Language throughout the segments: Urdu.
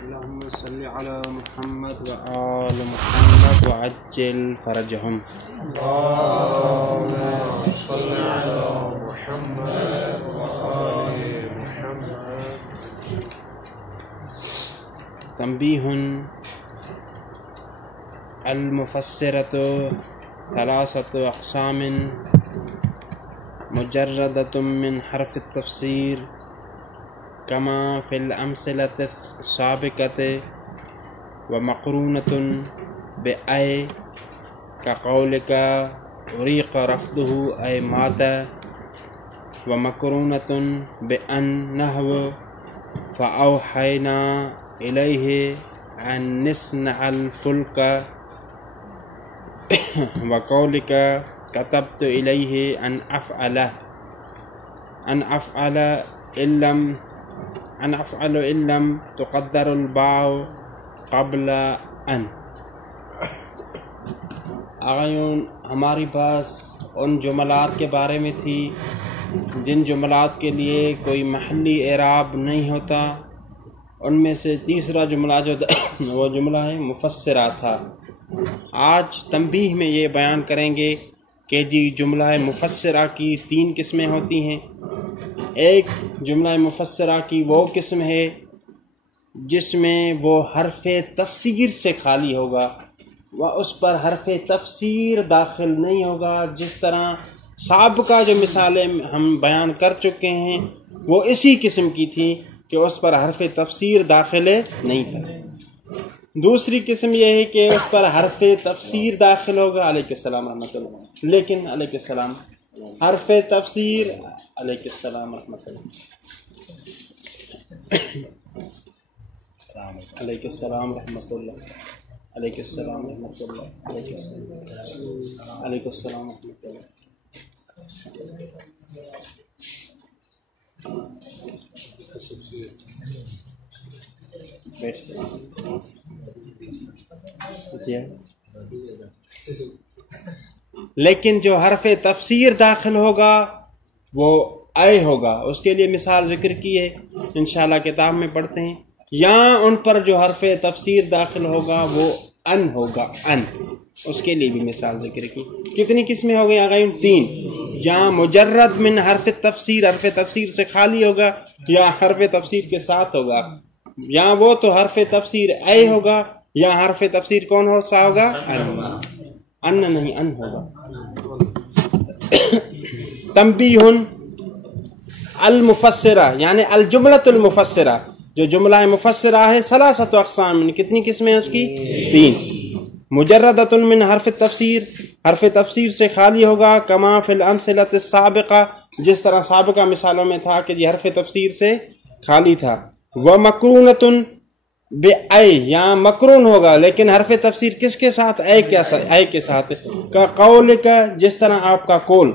اللهم صل على محمد وآل محمد وعجل فرجهم. اللهم صل على محمد وآل محمد. تنبيه: المفسرة ثلاثة أقسام: مجردة من حرف التفسير كما في الأمثلة السابقة، ومقرونة بأي كقولك أريق رفضه أي مات، ومقرونة بأن نحو فأوحينا إليه أن نصنع الفلك، وقولك كتبت إليه أن أفعل إن لم تقدر الباء قبل أن. آغایون ہماری بات ان جملات کے بارے میں تھی جن جملات کے لیے کوئی محلی اعراب نہیں ہوتا. ان میں سے تیسرا جملہ جو وہ جملہ ہے مفسرہ تھا. آج تنبیہ میں یہ بیان کریں گے کہ جی جملہ مفسرہ کی 3 قسمیں ہوتی ہیں. ایک جملہ مفسرہ کی وہ قسم ہے جس میں وہ حرف تفسیر سے خالی ہوگا، وہ اس پر حرف تفسیر داخل نہیں ہوگا. جس طرح سابقہ جو مثالیں ہم بیان کر چکے ہیں وہ اسی قسم کی تھی کہ اس پر حرف تفسیر داخل نہیں تھا. دوسری قسم یہ ہے کہ اس پر حرف تفسیر داخل ہوگا، علیہ السلام رحمۃ اللہ، لیکن علیہ السلام حرف تفسیر، علیہ السلام رحمۃ اللہ، علیہ السلام رحمۃ اللہ، علیہ السلام رحمۃ اللہ، علیہ السلام رحمۃ اللہ. لیکن جو حرف تفسیر داخل ہوگا وہ اے ہوگا. اس کے لیے مثال ذکر کی ہے، انشاءاللہ کتاب میں پڑھتے ہیں. یہاں ان پر جو حرف تفسیر داخل ہوگا وہ ان ہوگا، ان. اس کے لیے بھی مثال ذکر کی. کتنی قسمیں ہو گئی آغائی؟ 3. جہاں مجرد من حرف تفسیر، حرف تفسیر سے خالی ہوگا یا حرف تفسیر کے ساتھ ہوگا. یہاں وہ تو حرف تفسیر اے ہوگا، یا حرف تفسیر کون سا ہوگا؟ ان نہیں، ان ہوگا. تنبیہ: المفسرہ یعنی الجملۃ المفسرہ، جو جملہ مفسرہ ہے، ثلاثۃ اقسام، کتنی قسمیں ہیں اس کی؟ 3. مجردۃ من حرف تفسیر، حرف تفسیر سے خالی ہوگا، کما فی الامثلۃ السابقہ، جس طرح سابقہ مثالوں میں تھا کہ یہ حرف تفسیر سے خالی تھا. ومقرونۃ بأے، یہاں مقرون ہوگا لیکن حرف تفسیر کس کے ساتھ؟ اے کے ساتھ. کا قول کا، جس طرح آپ کا قول،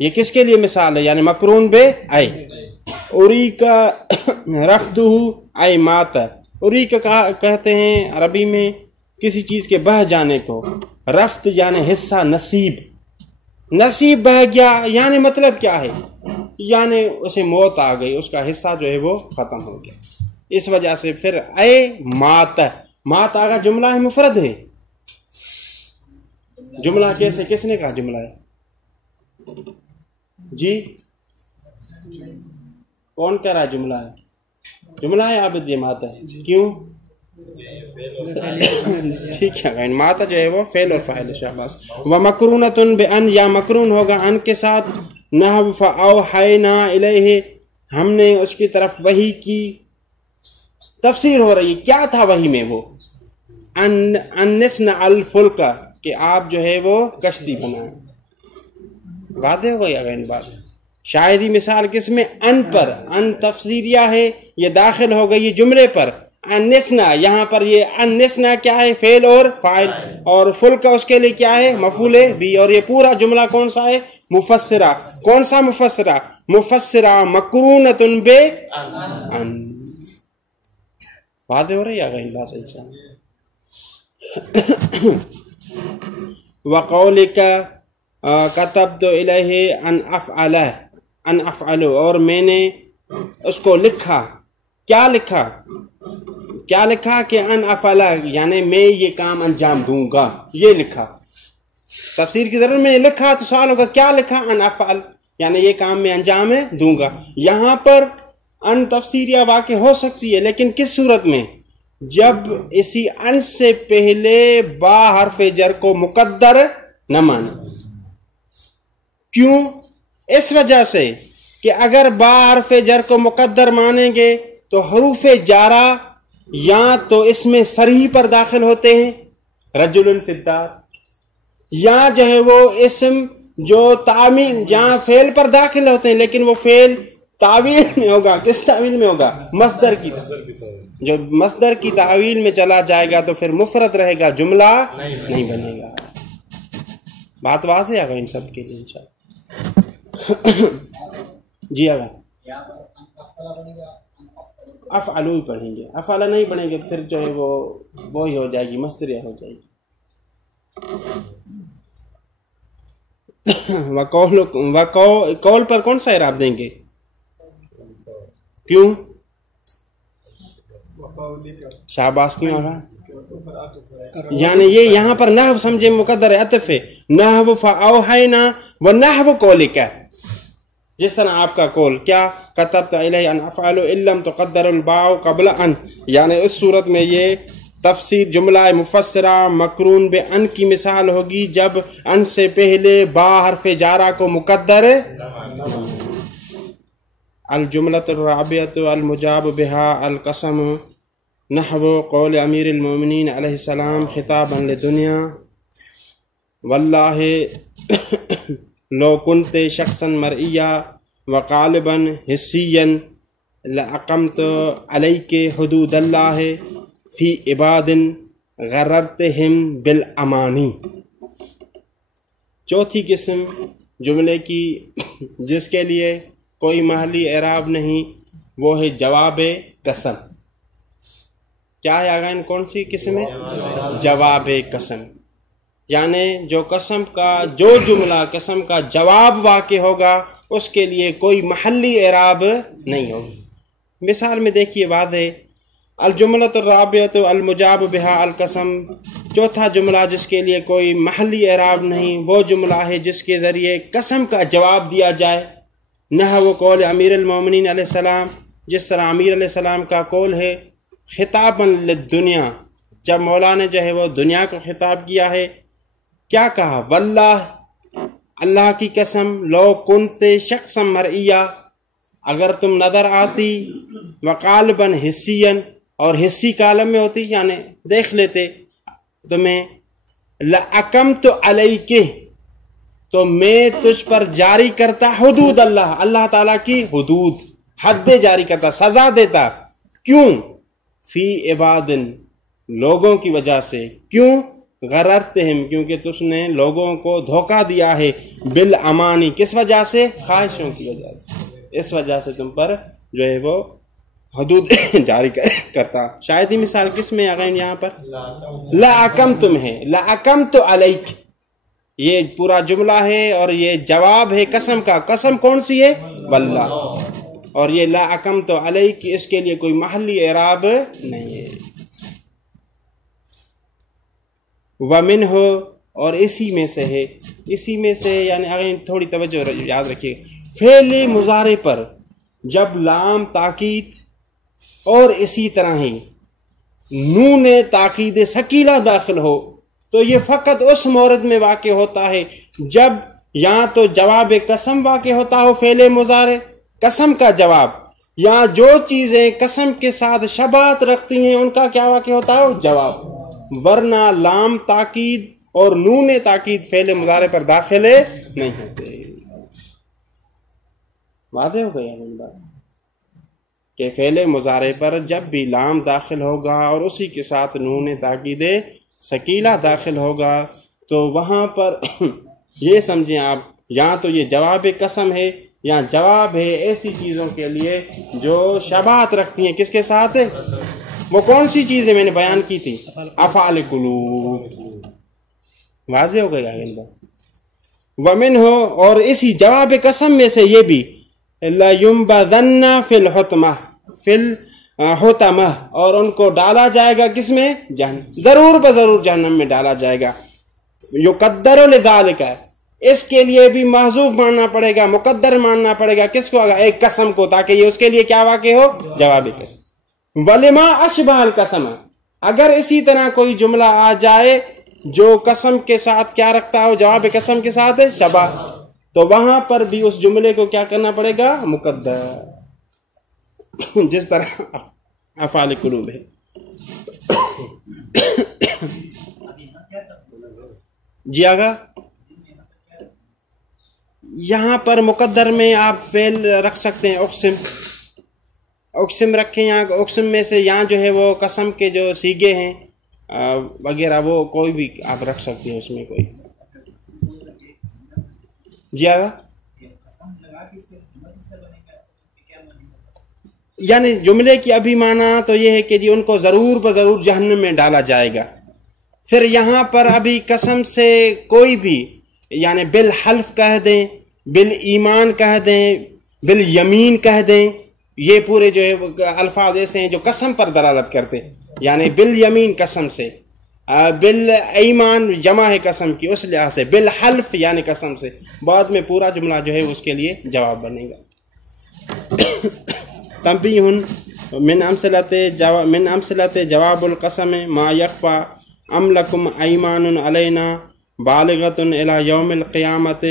یہ کس کے لیے مثال ہے؟ یعنی مقرون بے اے. اری کا رفدہ اے مات، اری کا کہتے ہیں عربی میں کسی چیز کے بہہ جانے کو. رفت یعنی حصہ، نصیب بہہ گیا، یعنی مطلب کیا ہے؟ یعنی اسے موت آ گئی، اس کا حصہ جو ہے وہ ختم ہو گیا. اس وجہ سے پھر اے مات، مات آگا جملہ ہے، مفرد ہے. جملہ کیسے، کس نے کہا جملہ ہے؟ جی کون کہہ رہا ہے جملہ ہے؟ جملہ ہے عابد، یہ مات ہے. کیوں؟ ٹھیک ہے، ماتا جو ہے وہ فعل اور فاعل. شاباش. ومقرونۃ بان، یا مقرون ہوگا ان کے ساتھ. نحو فاوحینا الیہ، ہم نے اس کی طرف وحی کی. تفسیر ہو رہی، کیا تھا وحی میں؟ وہ ان نصنع الفلک، کہ آپ جو ہے وہ کشتی بنائیں. واضح ہو گئی اگر بات. شاہدی مثال کس میں؟ ان پر. ان تفسیریہ ہے، یہ داخل ہو گئی جملے پر. ان نصنع، یہاں پر یہ ان نصنع کیا ہے؟ فعل اور فاعل. اور فلک اس کے لیے کیا ہے؟ مفعول بھی. اور یہ پورا جملہ کون سا ہے؟ مفسرہ. کون سا مفسرہ؟ مفسرہ مقرونۃ بے ان. واضح ہو رہی ہے بات ایسا. وقولک کتبت الیہ ان افعل، اور میں نے اس کو لکھا. کیا لکھا؟ کیا لکھا کہ ان افعلا یعنی میں یہ کام انجام دوں گا، یہ لکھا. تفسیر کی ضرورت میں لکھا تو سوال ہوگا کیا لکھا؟ ان افعل یعنی یہ کام میں انجام دوں گا. یہاں پر ان تفسیر یا واقع ہو سکتی ہے، لیکن کس صورت میں؟ جب اسی ان سے پہلے با حرف جر کو مقدر نہ مانے. کیوں؟ اس وجہ سے کہ اگر با حرف جر کو مقدر مانیں گے تو حروف جارہ یا تو اس میں صریح پر داخل ہوتے ہیں، رجل فی الدار، یا جو ہے وہ اسم جو تعمیل جہاں فعل پر داخل ہوتے ہیں، لیکن وہ فعل تعویل میں ہوگا. کس تعویل میں ہوگا؟ مصدر کی. جو مصدر کی تعویل میں چلا جائے گا تو پھر مفرد رہے گا، جملہ نہیں بنے گا. بات واضح ہے ان سب کے لیے انشاءاللہ. جی اگر افعلو ہی پڑھیں گے، افعلا نہیں پڑھیں گے پھر جو ہے وہی ہو جائے گی، مصدریہ ہو جائے گی. قول پر کون سا اعراب دیں گے؟ کیوں؟ شاباش کیوں آ رہا؟ یعنی یہ یہاں پر نحو سمجھے مقدر عطف ہے. نحو فاوحینا و نحو قولک، جس طرح آپ کا قول کیا کتبت الیہ ان افعل ان لم تقدر الباء قبل ان، یعنی اس صورت میں یہ تفسیر جملہ مفسرہ مقرون بے ان کی مثال ہوگی جب ان سے پہلے با حرف جارہ کو مقدر. الجملۃ الرابعۃ المجاب بها القسم نحو قول امیر المومنین علیہ السلام خطابا للدنیا واللہ لو کنت شخصا مرئیا وقالبا حسیا لأقمت علیک حدود اللہ فی عباد غررتہم بالامانی. چوتھی قسم جملے کی جس کے لیے کوئی محلی اعراب نہیں وہ ہے جواب قسم. کیا ہے آگان کون سی قسم ہے؟ جواب قسم. یعنی جو قسم کا جو جملہ قسم کا جواب واقع ہوگا اس کے لیے کوئی محلی اعراب نہیں ہوگا. مثال میں دیکھیے واضح. الجملۃ الرابعۃ المجاب بها القسم، چوتھا جملہ جس کے لیے کوئی محلی اعراب نہیں وہ جملہ ہے جس کے ذریعے قسم کا جواب دیا جائے. نحو قول امیر المومنین علیہ السلام، جس طرح امیر علیہ السلام کا قول ہے خطابا للدنیا، جب مولا نے جو ہے وہ دنیا کو خطاب کیا ہے کیا کہا؟ واللہ اللہ کی قسم لو کنت شخصا مرئیا، اگر تم نظر آتی، وقالبا حسیا اور حسی کالم میں ہوتی یعنی دیکھ لیتے تمہیں، لأقمت علیک تو میں تجھ پر جاری کرتا حدود اللہ، اللہ تعالیٰ کی حدود حد جاری کرتا، سزا دیتا. کیوں؟ فی عباد لوگوں کی وجہ سے. کیوں؟ غررتہم کیونکہ تم نے لوگوں کو دھوکہ دیا ہے، بالامانی کس وجہ سے؟ خواہشوں کی وجہ سے. اس وجہ سے تم پر جو ہے وہ حدود جاری کرتا. شاید ہی مثال کس میں آ گئے یہاں پر؟ لأقمتم ہے، لأقمت علیک یہ پورا جملہ ہے اور یہ جواب ہے قسم کا. قسم کون سی ہے؟ واللہ. اور یہ لأقمت علیک اس کے لیے کوئی محلی اعراب نہیں ہے. ومنہ اور اسی میں سے ہے، اسی میں سے یعنی اگر تھوڑی توجہ یاد رکھیے، فعل مضارع پر جب لام تاکید اور اسی طرح ہی نون تاکید ثقیلہ داخل ہو تو یہ فقط اس مورد میں واقع ہوتا ہے جب یا تو جواب قسم واقع ہوتا ہو فعل مضارع قسم کا جواب، یا جو چیزیں قسم کے ساتھ شباہت رکھتی ہیں ان کا کیا واقع ہوتا ہے جواب. ورنہ لام تاکید اور نون تاکید فعل مضارع پر داخل نہیں ہوتے. واضح ہو گیا بات کہ فعل مضارع پر جب بھی لام داخل ہوگا اور اسی کے ساتھ نون تاکید ثقیلہ داخل ہوگا تو وہاں پر یہ سمجھیں آپ یا تو یہ جواب قسم ہے یا جواب ہے ایسی چیزوں کے لیے جو شباہت رکھتی ہیں کس کے ساتھ. وہ کون سی چیزیں میں نے بیان کی تھی؟ افعال قلوب. واضح ہو گیا ومن ہو اور اسی جواب قسم میں سے یہ بھی لَيُنبَذَنَّ فِي الْحُطَمَةِ فِي حطمہ، اور ان کو ڈالا جائے گا کس میں؟ جہنم، ضرور بضرور جہنم میں ڈالا جائے گا. یقدر لذالک، اس کے لیے بھی محذوف ماننا پڑے گا، مقدر ماننا پڑے گا. کس کو؟ ایک قسم کو، تاکہ یہ اس کے لیے کیا واقع ہو؟ جواب قسم. ولما اشبہ القسم، اگر اسی طرح کوئی جملہ آ جائے جو قسم کے ساتھ کیا رکھتا ہو؟ جواب قسم کے ساتھ شبہ، تو وہاں پر بھی اس جملے کو کیا کرنا پڑے گا؟ مقدر، جس طرح افعال قلوب ہے. جی آگا، یہاں پر مقدر میں آپ فعل رکھ سکتے ہیں. اقسم رکھیں، یہاں اقسم میں سے یہاں جو ہے وہ قسم کے جو سیگے ہیں وغیرہ، وہ کوئی بھی آپ رکھ سکتے ہیں اس میں کوئی. جی آگا، یعنی جملے کی ابھی معنی تو یہ ہے کہ جی ان کو ضرور بضرور جہنم میں ڈالا جائے گا. پھر یہاں پر ابھی قسم سے کوئی بھی، یعنی بالحلف کہہ دیں، بالایمان کہہ دیں، بالیمین کہہ دیں، یہ پورے جو ہے الفاظ ایسے ہیں جو قسم پر دلالت کرتے ہیں. یعنی بالیمین قسم سے، بالایمان جمع ہے قسم کی، اس لحاظ سے بالحلف یعنی قسم سے. بعد میں پورا جملہ جو ہے اس کے لیے جواب بنے گا. تنبیہ من امثلۃ جواب القسم ما یخفی ام لکم ایمان علینا بالغۃ الی یوم القیامۃ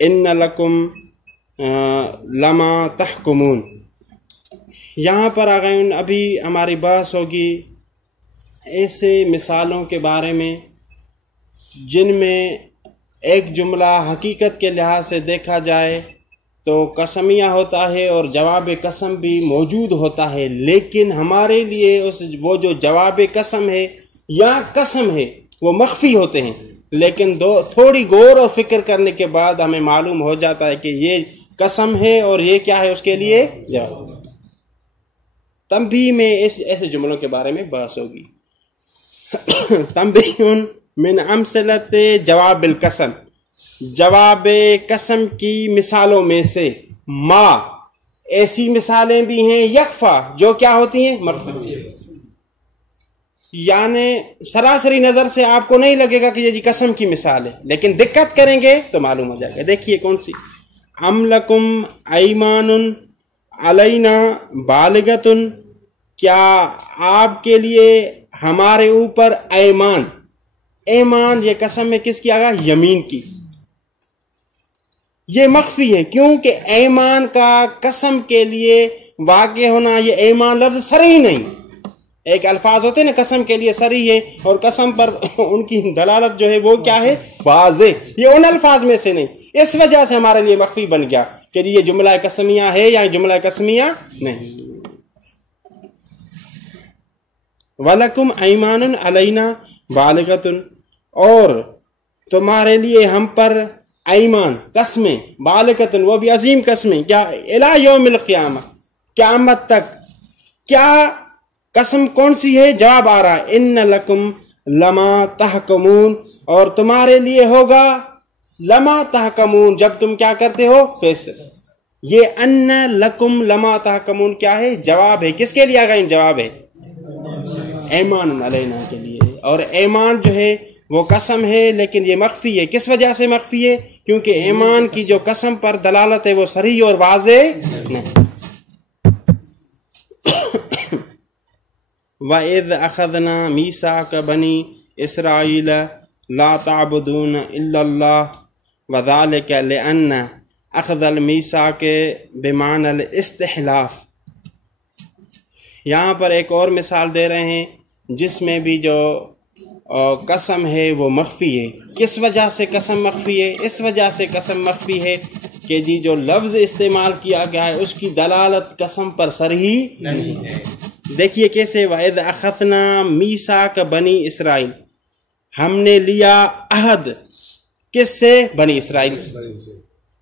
ان لکم لما تحکمون. یہاں پر آگئے ابھی ہماری بحث ہوگی ایسے مثالوں کے بارے میں جن میں ایک جملہ حقیقت کے لحاظ سے دیکھا جائے تو قسمیہ ہوتا ہے اور جواب قسم بھی موجود ہوتا ہے، لیکن ہمارے لیے وہ جو جواب قسم ہے یا قسم ہے وہ مخفی ہوتے ہیں. لیکن تھوڑی غور اور فکر کرنے کے بعد ہمیں معلوم ہو جاتا ہے کہ یہ قسم ہے اور یہ کیا ہے، اس کے لیے جواب. تنبیہ میں ایسے جملوں کے بارے میں بحث ہوگی. تنبیہ من امثلۃ جواب القسم، جواب قسم کی مثالوں میں سے ما، ایسی مثالیں بھی ہیں یکفا، جو کیا ہوتی ہیں؟ مخفی. یعنی سراسری نظر سے آپ کو نہیں لگے گا کہ یہ جی قسم کی مثال ہے، لیکن دقت کریں گے تو معلوم ہو جائے گا. دیکھیے کون سی. ام لکم ایمان علینا بالغۃ، کیا آپ کے لیے ہمارے اوپر ایمان، ایمان یہ قسم میں کس کی آگا؟ یمین کی. یہ مخفی ہے کیونکہ ایمان کا قسم کے لیے واقع ہونا، یہ ایمان لفظ صریح نہیں. ایک الفاظ ہوتے ہیں نا قسم کے لیے صریح ہے اور قسم پر ان کی دلالت جو ہے وہ کیا ہے؟ واضح. یہ ان الفاظ میں سے نہیں، اس وجہ سے ہمارے لیے مخفی بن گیا کہ یہ جملہ قسمیہ ہے یا جملہ قسمیہ نہیں. وَلَكُمْ أَيْمَانٌ عَلَيْنَا بَالِغَةٌ، اور تمہارے لیے ہم پر ایمان قسمیں، بالغۃ وہ بھی عظیم قسمیں، کیا؟ الی یوم القیامہ، قیامت تک. کیا قسم کون سی ہے؟ جواب آ رہا ہے ان لکم لما تحکمون، اور تمہارے لیے ہوگا لما تحکمون، جب تم کیا کرتے ہو؟ فیصلہ. یہ ان لکم لما تحکمون کیا ہے؟ جواب ہے. کس کے لیے آگا؟ جواب ہے ایمان علینا کے لیے. اور ایمان جو ہے وہ قسم ہے لیکن یہ مخفی ہے. کس وجہ سے مخفی ہے؟ کیونکہ ایمان کی جو قسم پر دلالت ہے وہ صریح اور واضح نہیں. وَإِذْ أَخَذْنَا مِيثَاقَ بَنِي إِسْرَائِيلَ لَا تَعْبُدُونَ إِلَّا اللَّهَ وَذَلِكَ لِأَنَّ أَخْذَ الْمِيثَاقِ بِمَعْنَى الْإِسْتِحْلَافِ. یہاں پر ایک اور مثال دے رہے ہیں جس میں بھی جو قسم ہے وہ مخفی ہے. کس وجہ سے قسم مخفی ہے؟ اس وجہ سے قسم مخفی ہے کہ جی جو لفظ استعمال کیا گیا ہے اس کی دلالت قسم پر صریح نہیں ہے. دیکھیے کیسے. وَإِذْ أَخَذْنَا مِيثَاقَ بَنِي إِسْرَائِيلَ، ہم نے لیا عہد کس سے؟ بنی اسرائیل سے.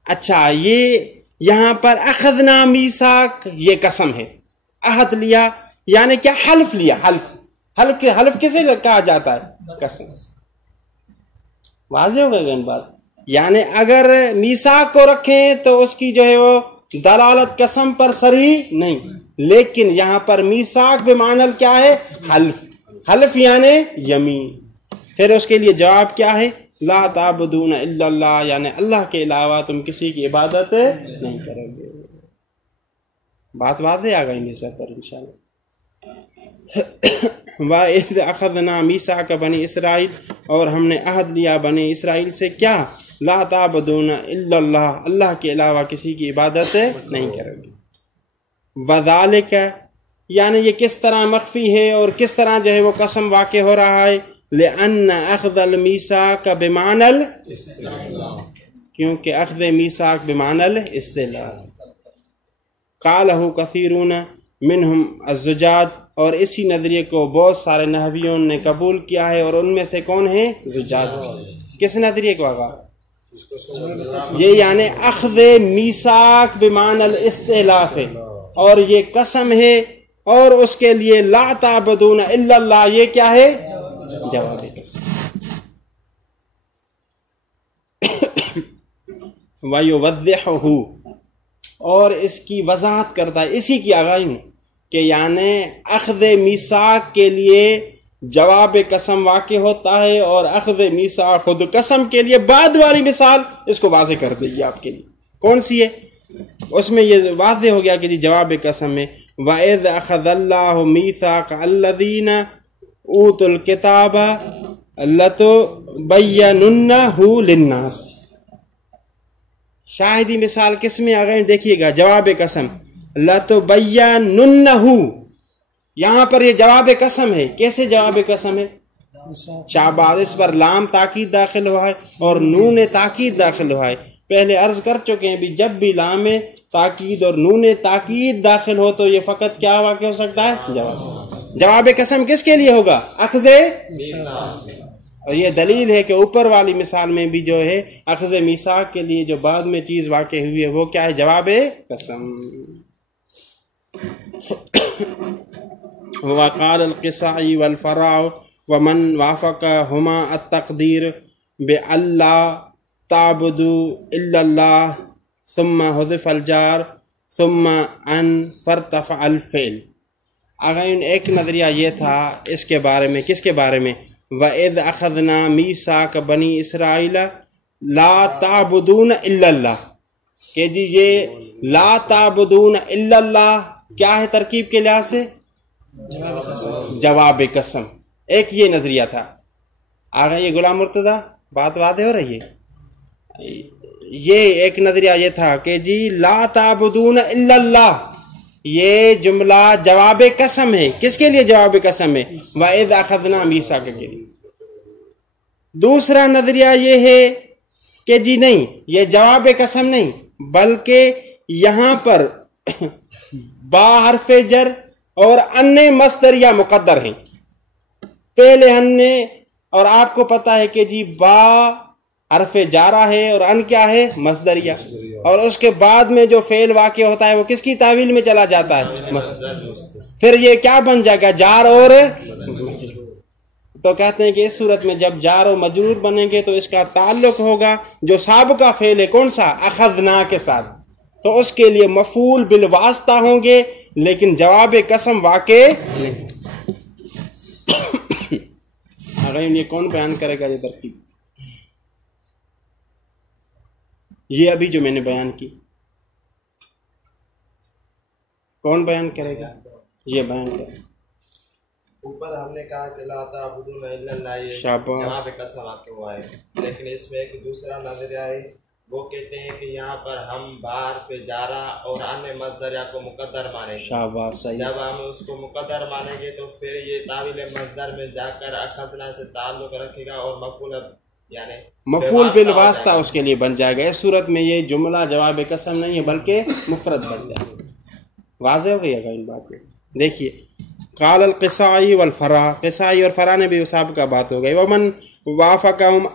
اچھا، یہ یہاں پر اخذنا میثاق یہ قسم ہے. عہد لیا یعنی کیا؟ حلف لیا. حلف کسے کہا جاتا ہے؟ قسم. واضح ہو گئی بات. یعنی اگر میثاق کو رکھیں تو اس کی جو ہے وہ دلالت قسم پر صریح نہیں. لیکن یہاں پر میثاق بمعنی کیا ہے؟ حلف. حلف یعنی یمین. پھر اس کے لیے جواب کیا ہے؟ لا تعبدون الا اللہ، یعنی اللہ کے علاوہ تم کسی کی عبادت نہیں کرو گے. بات واضح آ گئی نہیں سر پر انشاءاللہ. وَإِذْ أَخَذْنَا مِيثَاقَ بَنِي اسرائیل، اور ہم نے عہد لیا بنی اسرائیل سے کیا؟ لا تعبدون الا اللہ، اللہ کے علاوہ کسی کی عبادت نہیں کرو گے. وَذَلِكَ، یعنی یہ کس طرح مخفی ہے اور کس طرح جو ہے وہ قسم واقع ہو رہا ہے؟ لِأَنَّ أَخْذَ الْمِيثَاقَ بِمَعْنَى کیونکہ اخذ میثاق بمعنی الاستعلاء. قالہ کثیرون منہم الزجاج، اور اسی نظریے کو بہت سارے نحویوں نے قبول کیا ہے، اور ان میں سے کون ہے؟ زجاج. کس نظریے کو آگا؟ یہ یعنی اخذ میثاق بمعنی الاستعلاء ہے، اور یہ قسم ہے، اور اس کے لیے لا تعبدون الا اللہ یہ کیا ہے؟ جواب قسم. وَيُوَضِّحُهُ، اور اس کی وضاحت کرتا ہے اسی کی آگاہی میں کہ یعنی اخذ میثاق کے لیے جواب قسم واقع ہوتا ہے، اور اخذ میثاق خود قسم کے لیے بعد والی مثال اس کو واضح کر دے گی آپ کے لیے. کون سی ہے؟ اس میں یہ واضح ہو گیا کہ جی جواب قسم میں وَإِذْ أَخَذَ اللَّهُ مِيثَاقَ الَّذِينَ أُوتُوا الْكِتَابَ لَتُبَيِّنُنَّهُ لِلنَّاسِ. شاہدی مثال کس میں آ گئے؟ دیکھیے گا جواب قسم لَتُبَيِّنُنَّهُ، یہاں پر یہ جواب قسم ہے. کیسے جواب قسم ہے؟ شاباش، اس پر لام تاکید داخل ہوا ہے اور نون تاکید داخل ہوا ہے. پہلے عرض کر چکے ہیں بھی جب بھی لام تاکید اور نون تاکید داخل ہو تو یہ فقط کیا واقع ہو سکتا ہے؟ جواب قسم کس کے لیے ہوگا؟ اخذ. اور یہ دلیل ہے کہ اوپر والی مثال میں بھی جو ہے اخذ میثاق کے لیے جو بعد میں چیز واقع ہوئی ہے وہ کیا ہے؟ جواب قسم. وقال القصائی والفراء ومن وافقهما التقدیر بألا تعبدوا الا اللہ ثم حذف الجار ثم ان فرتفع الفعل. اگر ایک نظریہ یہ تھا اس کے بارے میں، کس کے بارے میں؟ وَإِذْ أَخَذْنَا مِيثَاقَ بَنِي اسرائیل لا تعبدون الا اللہ، کہ جی یہ لا تعبدون الا اللہ کیا ہے ترکیب کے لحاظ سے؟ جواب قسم. ایک یہ نظریہ تھا. آگے یہ غلام مرتضیٰ بات واضح ہو رہی ہے. یہ ایک نظریہ یہ تھا کہ جی لا تعبدون الا اللہ یہ جملہ جواب قسم ہے. کس کے لیے جواب قسم ہے؟ وَإِذْ أَخَذْنَا مِيثَاقَ کے لیے. دوسرا نظریہ یہ ہے کہ جی نہیں، یہ جواب قسم نہیں، بلکہ یہاں پر با حرف جر اور ان مصدر یا مقدر ہیں. پہلے ان، اور آپ کو پتا ہے کہ جی با حرف جارہ ہے اور ان کیا ہے؟ مصدریہ. اور اس کے بعد میں جو فعل واقع ہوتا ہے وہ کس کی تعویل میں چلا جاتا ہے؟ مصدر. پھر یہ کیا بن جائے گا؟ جار اور مجرور. تو کہتے ہیں کہ اس صورت میں جب جار و مجرور بنیں گے تو اس کا تعلق ہوگا جو سابقہ فعل ہے کون سا؟ اخذنا کے ساتھ. تو اس کے لیے مفعول بالواسطہ ہوں گے لیکن جواب قسم واقع نہیں. یہ کون بیان کرے گا یہ ترکیب؟ یہ ابھی جو میں نے بیان کی کون بیان کرے گا؟ یہ بیان کرے. اوپر ہم نے کہا کہ لا تعبدون الا اللہ یہ جواب قسم واقع ہوا ہے، لیکن اس میں ایک دوسرا نظریہ ہے، وہ کہتے ہیں کہ یہاں پر ہم بحرف جارہ اور ان مصدریہ کو مقدر مانیں گے. جب ہم اس کو مقدر مانیں گے تو پھر یہ تعویل مصدر میں جا کر اخذنا سے تعلق رکھے گا اور مفعول یعنی مفعول بالواسطہ اس کے لیے بن جائے گا. اس صورت میں یہ جملہ جواب قسم نہیں ہے بلکہ مفرد بن جائے گا. واضح ہو گئی ان باتیں. دیکھیے قال القصائی والفراء، قصائی اور فرا نے بھی اصحاب کا بات ہو گئی. ومن وافقہم،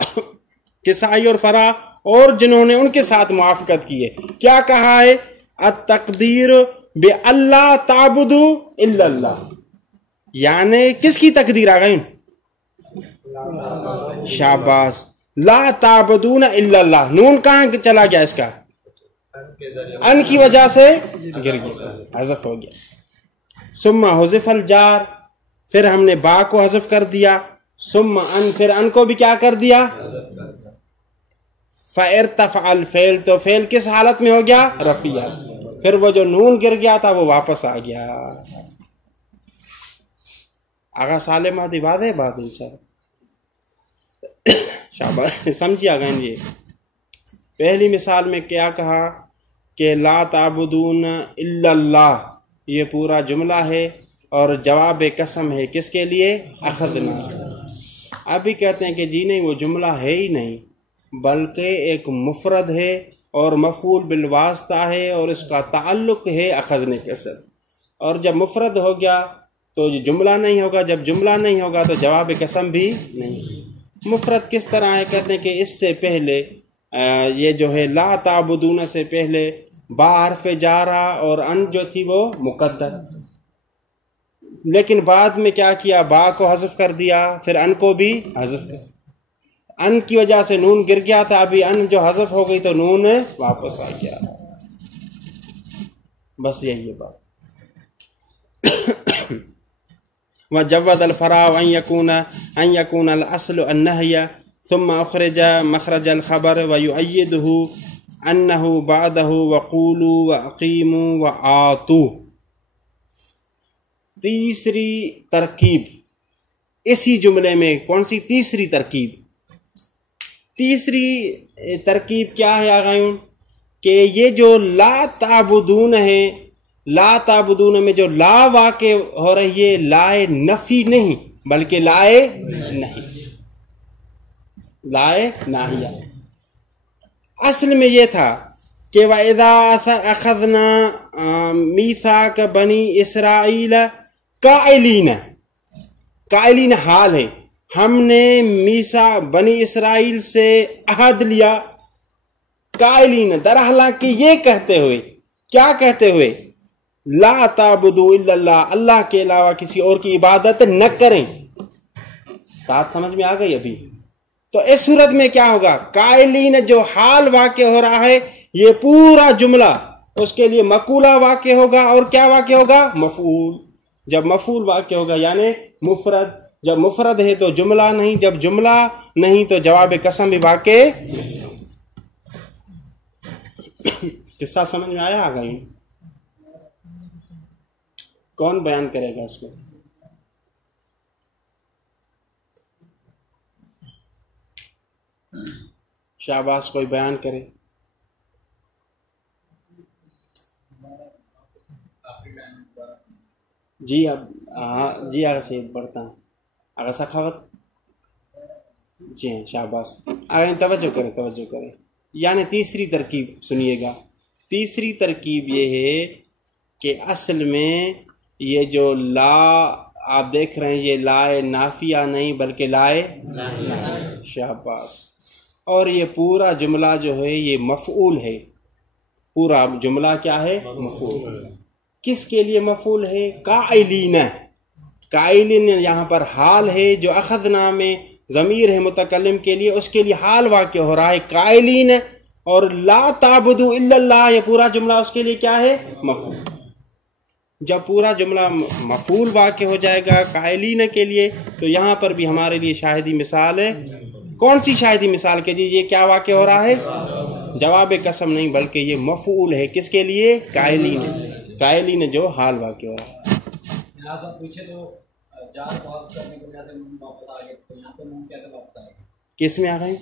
قصائی اور فرا اور جنہوں نے ان کے ساتھ موافقت کی ہے کیا کہا ہے؟ التقدیر بألا تعبدوا الا اللہ، یعنی کس کی تقدیر آ گئی؟ شاباش. لا تعبدون الا اللہ، نون کہاں چلا گیا؟ اس کا ان کی وجہ سے گر گیا، حذف ہو گیا. ثم حذف الجار، پھر ہم نے با کو حذف کر دیا، ثم ان، پھر ان کو بھی کیا کر دیا، فارتفع الفعل، تو فعل کس حالت میں ہو گیا، رفیع، پھر وہ جو نون گر گیا تھا وہ واپس آ گیا۔ آگا سالم آدھی بات ہے، بات انشاءاللہ شاباش، سمجھے آگا۔ یہ پہلی مثال میں کیا کہا کہ لا تعبدون الا اللہ، یہ پورا جملہ ہے اور جواب قسم ہے کس کے لیے، اخذنا سے۔ ابھی کہتے ہیں کہ جی نہیں، وہ جملہ ہے ہی نہیں، بلکہ ایک مفرد ہے اور مفعول بالواسطہ ہے اور اس کا تعلق ہے اخذنے کے ساتھ، اور جب مفرد ہو گیا تو جملہ نہیں ہوگا، جب جملہ نہیں ہوگا تو جواب قسم بھی نہیں۔ مفرد کس طرح ہے، کہتے ہیں کہ اس سے پہلے یہ جو ہے لا تعبدون سے پہلے با حرف جارہ اور ان جو تھی وہ مقدر، لیکن بعد میں کیا کیا، با کو حذف کر دیا، پھر ان کو بھی حذف کر، ان کی وجہ سے نون گر گیا تھا، ابھی ان جو حذف ہو گئی تو نون واپس آ گیا، بس یہی ہے بات۔ وجود الفراء ان يكون الاصل النهي ثم اخرج مخرج الخبر ويؤيده انه بعده وقولوا واقيموا وآتوا۔ تیسری ترکیب اسی جملے میں، کون سی تیسری ترکیب؟ تیسری ترکیب کیا ہے آغایون، کہ یہ جو لا تعبدون ہے، لا تعبدون میں جو لا واقع ہو رہی ہے، لائے نفی نہیں بلکہ لائے نہیں، لائے ناہیہ۔ اصل میں یہ تھا کہ وَإِذَا أَخَذْنَا مِيثَاقَ بَنِي إِسْرَائِيلَ قائلین حال ہے، ہم نے میسا بنی اسرائیل سے عہد لیا، قائلین در حالانکہ یہ کہتے ہوئے، کیا کہتے ہوئے، لا تعبدوا الا اللہ، اللہ کے علاوہ کسی اور کی عبادت نہ کریں۔ بات سمجھ میں آ گئی ابھی؟ تو اس صورت میں کیا ہوگا، قائلین جو حال واقع ہو رہا ہے، یہ پورا جملہ اس کے لیے مقولہ واقع ہوگا، اور کیا واقع ہوگا، مفعول۔ جب مفعول واقع ہوگا یعنی مفرد، جب مفرد ہے تو جملہ نہیں، جب جملہ نہیں تو جواب قسم بھی واقع۔ قصہ سمجھ میں آیا؟ آ گئی؟ کون بیان کرے گا اس کو؟ شاباش، کوئی بیان کرے۔ جی جی آگے سید پڑھتا ہوں، آگے سخاوت، جی ہیں، شاباش، آگے توجہ کریں۔ یعنی تیسری ترکیب سنیے گا، تیسری ترکیب یہ ہے کہ اصل میں یہ جو لا آپ دیکھ رہے ہیں، یہ لائے نافیہ نہیں بلکہ لائے ناہیہ، شاباش، اور یہ پورا جملہ جو ہے یہ مفعول ہے، پورا جملہ کیا ہے، مفعول۔ کس کے لیے مفعول ہے؟ قائلین، قائلین یہاں پر حال ہے، جو اخذنا میں ضمیر ہے متکلم کے لیے، اس کے لیے حال واقع ہو رہا ہے قائلین، اور لا تعبدوا الا اللہ، یہ پورا جملہ اس کے لیے کیا ہے، مفعول۔ جب پورا جملہ مفعول واقع ہو جائے گا قائلین کے لیے، تو یہاں پر بھی ہمارے لیے شاہدی مثال ہے۔ کون سی شاہدی مثال کے یہ کیا واقع ہو رہا ہے؟ جواب قسم نہیں بلکہ یہ مفعول ہے، کس کے لیے؟ قائلین، قائلین جو حال واقع ہو رہا ہے۔ کس میں آ گئے؟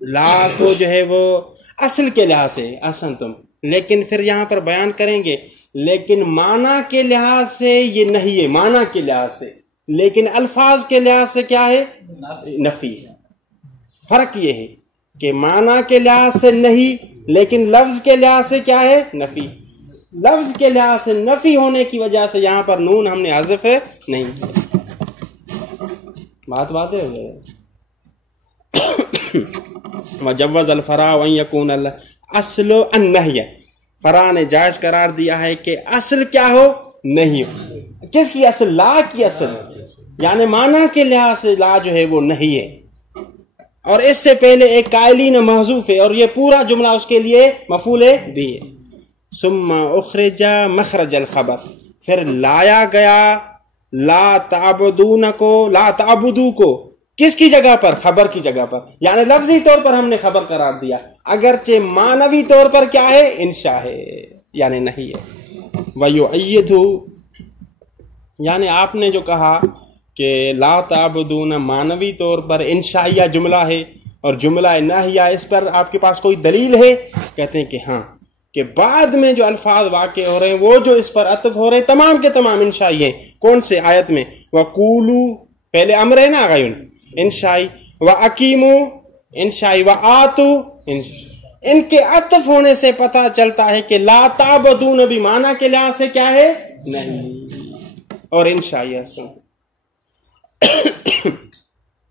لا کو جو ہے وہ اصل کے لحاظ سے احسن تم، لیکن پھر یہاں پر بیان کریں گے، لیکن معنی کے لحاظ سے یہ نہیں ہے، معنی کے لحاظ سے، لیکن الفاظ کے لحاظ سے کیا ہے، نفی ہے۔ فرق یہ ہے کہ معنی کے لحاظ سے نہیں، لیکن لفظ کے لحاظ سے کیا ہے، نفی۔ لفظ کے لحاظ سے نفی ہونے کی وجہ سے یہاں پر نون ہم نے حذف نہیں کیا۔ بات ہو گئی۔ وجوز الفراء ان يكون الاصل النهي، فرا نے جائز قرار دیا ہے کہ اصل کیا ہو، نہیں ہو۔ کس کی اصل؟ لا کی اصل، یعنی معنی کے لحاظ سے لا جو ہے وہ نہیں ہے، اور اس سے پہلے ایک قائلین محذوف ہے اور یہ پورا جملہ اس کے لیے مفعول بھی ہے. ثم اخرج مخرج الخبر، پھر لایا گیا لا تعبدون کو، لا تعبدو کو کس کی جگہ پر؟ خبر کی جگہ پر. یعنی لفظی طور پر ہم نے خبر قرار دیا، اگرچہ معنوی طور پر کیا ہے؟ انشاء ہے، یعنی نہیں ہے. وَيُؤَيِّدُ، یعنی آپ نے جو کہا کہ لا تعبدون معنوی طور پر انشائیہ جملہ ہے اور جملہ نہیہ، اس پر آپ کے پاس کوئی دلیل ہے؟ کہتے ہیں کہ ہاں، کہ بعد میں جو الفاظ واقع ہو رہے ہیں وہ جو اس پر عطف ہو رہے ہیں تمام کے تمام انشائی ہیں. کون سے آیت میں؟ وَقُولُوا، پہلے امر ہے نا غیون انشائی، وَأَقِیمُوا انشائی، وَآتُوا انشائی. ان کے عطف ہونے سے پتہ چلتا ہے کہ لا تعبدون بھی معنی کے لحاظ سے کیا ہے؟ نہیں، اور انشائی اصل.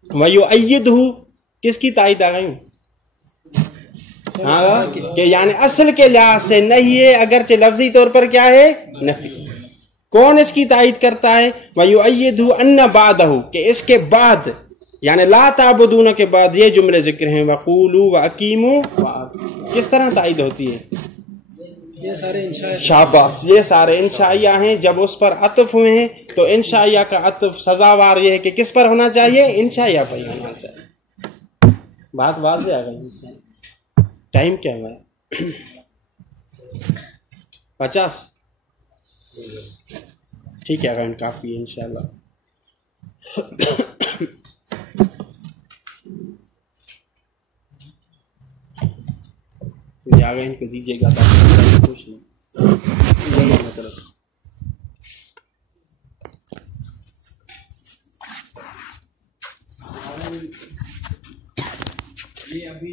وَيُؤَيِّدُهُ، کس کی تائید آ گئی؟ ہاں، کہ یعنی اصل کے لحاظ سے نہیں ہے، اگرچہ لفظی طور پر کیا ہے؟ نفی. کون اس کی تائید کرتا ہے؟ وَيُؤَيِّدُهُ أَنَّ بَعْدَهُ، کہ اس کے بعد یعنی لا تعبدون کے بعد یہ جملے ذکر ہیں، وَقُولُوا وَأَقِیمُوا. کس طرح تائید ہوتی ہے؟ یہ سارے انشاء، شاباش، یہ سارے انشائیہ ہیں. جب اس پر عطف ہوئے ہیں تو انشائیہ کا عطف سزاوار یہ ہے کہ کس پر ہونا چاہیے؟ انشائیہ پر ہی ہونا چاہیے. بات واضح آ گئی. ٹائم کیا ہوا ہے؟ 50. ٹھیک ہے، اگر کافی ہے انشاءاللہ. آگے ان کو دیجیے گا خوش نہیں. یہ ابھی